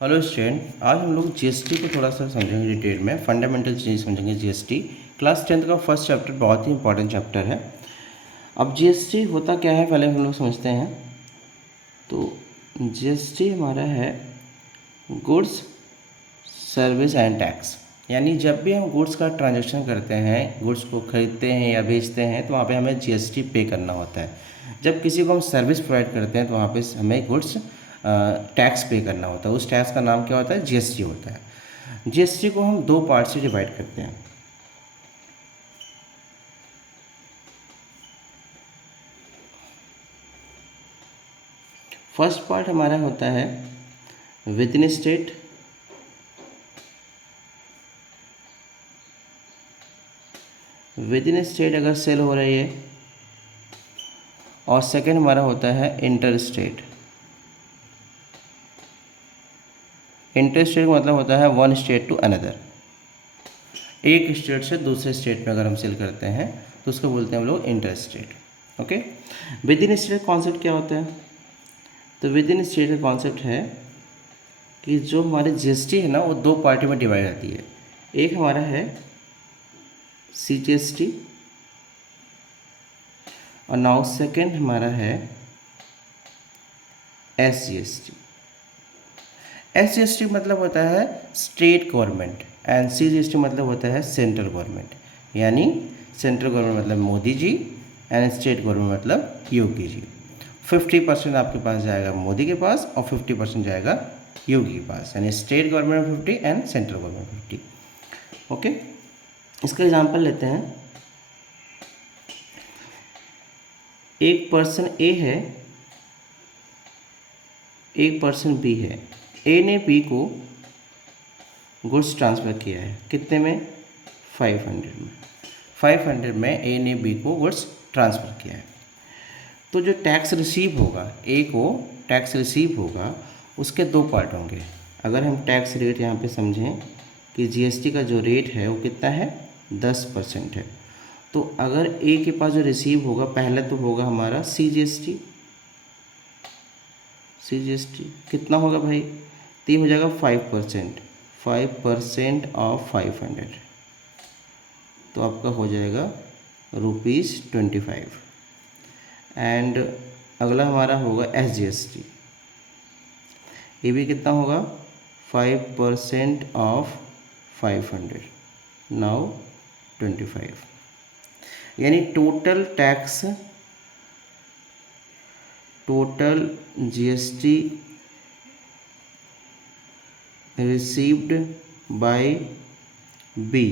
Hello student, आज हम लोग जीएसटी को थोड़ा सा समझेंगे डिटेल में। फंडामेंटल चीज़ समझेंगे जीएसटी। क्लास 10th का फर्स्ट चैप्टर बहुत ही इंपॉर्टेंट चैप्टर है। अब जीएसटी होता क्या है पहले हम लोग समझते हैं। तो जीएसटी हमारा है गुड्स सर्विस एंड टैक्स, यानी जब भी हम गुड्स का ट्रांजैक्शन करते हैं, गुड्स को खरीदते हैं या बेचते हैं, तो वहाँ पे हमें जीएसटी पे करना होता है। जब किसी को हम सर्विस प्रोवाइड करते हैं तो वहाँ पे हमें गुड्स टैक्स पे करना होता है। उस टैक्स का नाम क्या होता है? जीएसटी होता है। जीएसटी को हम दो पार्ट से डिवाइड करते हैं। फर्स्ट पार्ट हमारा होता है with in state, with in state अगर सेल हो रही है, और सेकेंड हमारा होता है इंटर स्टेट। इंटर स्टेट का मतलब होता है वन स्टेट टू अनदर, एक स्टेट से दूसरे स्टेट में अगर हम सेल करते हैं तो उसको बोलते हैं हम लोग inter state. Okay, with in state concept क्या होता है? तो विद इन स्टेट का कॉन्सेप्ट है कि जो हमारी जीएसटी है ना, वो दो पार्टी में डिवाइड रहती है। एक हमारा है सीजीएसटी और नाउ सेकेंड हमारा है एसजीएसटी। एसजीएसटी मतलब होता है स्टेट गवर्नमेंट एंड सीजीएसटी मतलब होता है सेंट्रल गवर्नमेंट। यानी सेंट्रल गवर्नमेंट मतलब Modi ji and state government मतलब योगी जी। 50% आपके पास जाएगा मोदी के पास और 50% जाएगा योगी के पास, यानी state government 50 and central government 50। Okay, इसका एग्जांपल लेते हैं। एक पर्सन ए है, एक पर्सन बी है। ए ने बी को गुड्स ट्रांसफ़र किया है, कितने में? 500 में। 500 में ए ने बी को गुड्स ट्रांसफ़र किया है। तो जो टैक्स रिसीव होगा, ए को टैक्स रिसीव होगा, उसके दो पार्ट होंगे। अगर हम टैक्स रेट यहाँ पे समझें कि जीएसटी का जो रेट है वो कितना है? 10% है। तो अगर ए के पास जो रिसीव होगा, पहले तो होगा हमारा सीजीएसटी। सीजीएसटी कितना होगा भाई? तो ये हो जाएगा 5%। 5% ऑफ 500 तो आपका हो जाएगा ₹25। एंड अगला हमारा होगा एसजीएसटी। ये भी कितना होगा? 5% ऑफ 500 नाउ 25। यानी total tax, total GST received by B,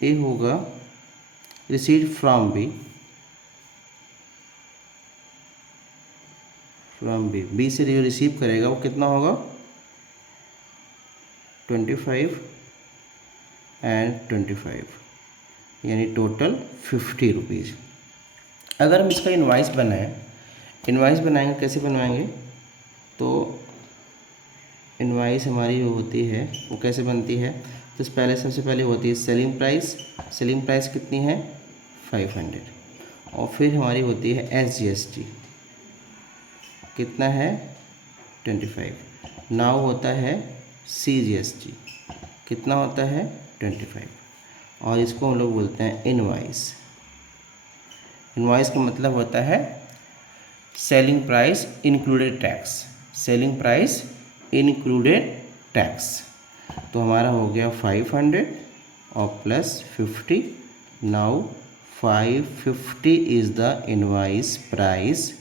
ये होगा received from B, from B. B से जो रिसीव करेगा वो कितना होगा? 25 एंड 25, यानी टोटल ₹50। अगर हम इसका इनवाइस बनाएं, इनवाइस बनाएंगे कैसे बनवाएंगे? तो इनवाइस हमारी जो होती है वो कैसे बनती है? तो पहले सबसे पहले होती है सेलिंग प्राइस। सेलिंग प्राइस कितनी है? 500। और फिर हमारी होती है एसजीएसटी, कितना है? 25। नाउ होता है सीजीएसटी, कितना होता है? 25। और इसको हम लोग बोलते हैं इनवाइस। इनवाइस का मतलब होता है selling price included tax, selling price included tax. तो हमारा हो गया 500 और plus 50। Now 550 is the invoice price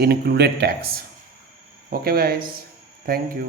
included tax. Okay guys, thank you.